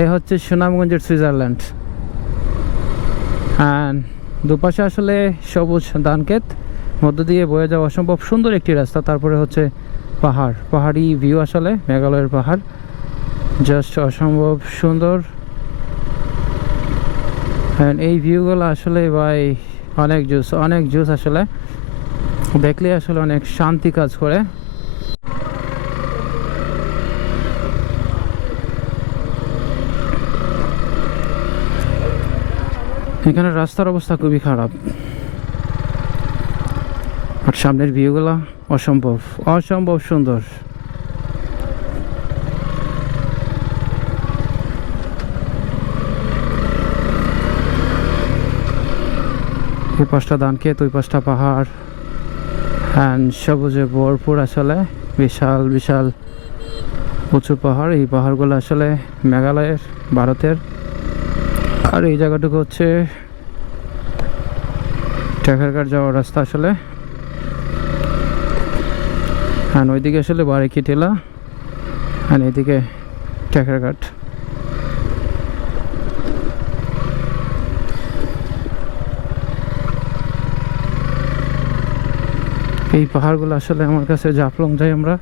এ হচ্ছে সুনামগঞ্জের সুইজারল্যান্ড। দুপাশে আসলে সবুজ ধানক্ষেত, মধ্য দিয়ে বয়ে যাওয়া অসম্ভব সুন্দর একটি রাস্তা, তারপরে হচ্ছে পাহাড়। পাহাড়ি ভিউ আসলে, মেঘালয়ের পাহাড়। জাস্ট অসম্ভব সুন্দর। এই ভিউগুলো আসলে ভাই, অনেক জুস অনেক জুস আসলে। দেখলে আসলে অনেক শান্তি কাজ করে। এখানে রাস্তার অবস্থা খুবই খারাপ। আর সামনের ভিউগুলো অসম্ভব অসম্ভব সুন্দর। এই পাশটা ধান ক্ষেত ওই পাশটা পাহাড়। অ্যান্ড সবুজে ভরপুর আসলে, বিশাল বিশাল উঁচু পাহাড়। এই পাহাড়গুলো আসলে মেঘালয়ের, ভারতের আর এই জায়গাটুকু হচ্ছে টেকারঘাট যাওয়ার রাস্তা আসলে। হ্যাঁ ওইদিকে আসলে বারিকি টেলা আর এইদিকে টেকারঘাট এই পাহাড়গুলো আসলে আমার কাছে জাফলং যাই আমরা।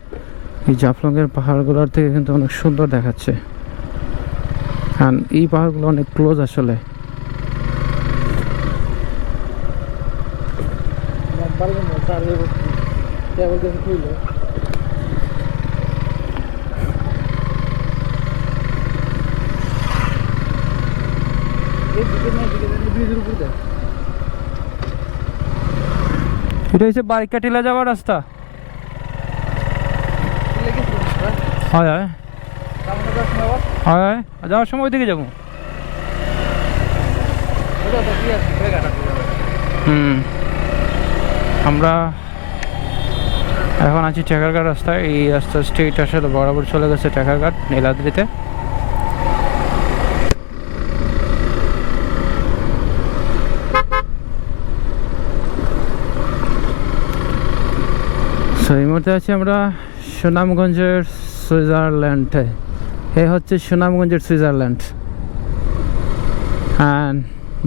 এই জাফলংয়ের পাহাড়গুলোর থেকে কিন্তু অনেক সুন্দর দেখাচ্ছে। আর এই পাহাড়গুলো অনেক ক্লোজ আসলে। এটা হচ্ছে বারিকা টিলা যাওয়ার রাস্তা। হয় হয়। হয় যাওয়ার সময় ওইদিকে যাব। হুম। আমরা এখন আছি টেকারঘাট রাস্তায়। এই রাস্তা স্ট্রিট আসলে বরাবর চলে গেছে টেকারঘাট নীলাদ্রিতে। এই মুহূর্তে আছি আমরা সুনামগঞ্জের সুইজারল্যান্ডে। এ হচ্ছে সুনামগঞ্জের সুইজারল্যান্ড।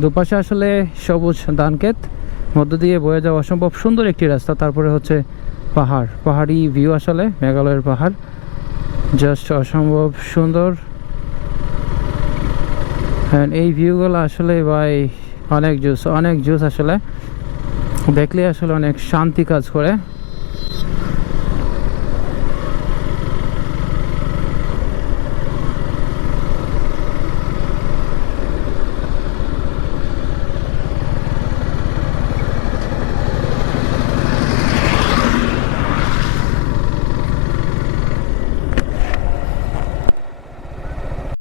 দুপাশে আসলে সবুজ ধানক্ষেত, মধ্য দিয়ে বয়ে যাওয়া অসম্ভব সুন্দর একটি রাস্তা, তারপরে হচ্ছে পাহাড়। পাহাড়ি ভিউ আসলে, মেঘালয়ের পাহাড়। জাস্ট অসম্ভব সুন্দর। এই ভিউগুলো আসলে ভাই, অনেক জুস অনেক জুস আসলে। দেখলে আসলে অনেক শান্তি কাজ করে।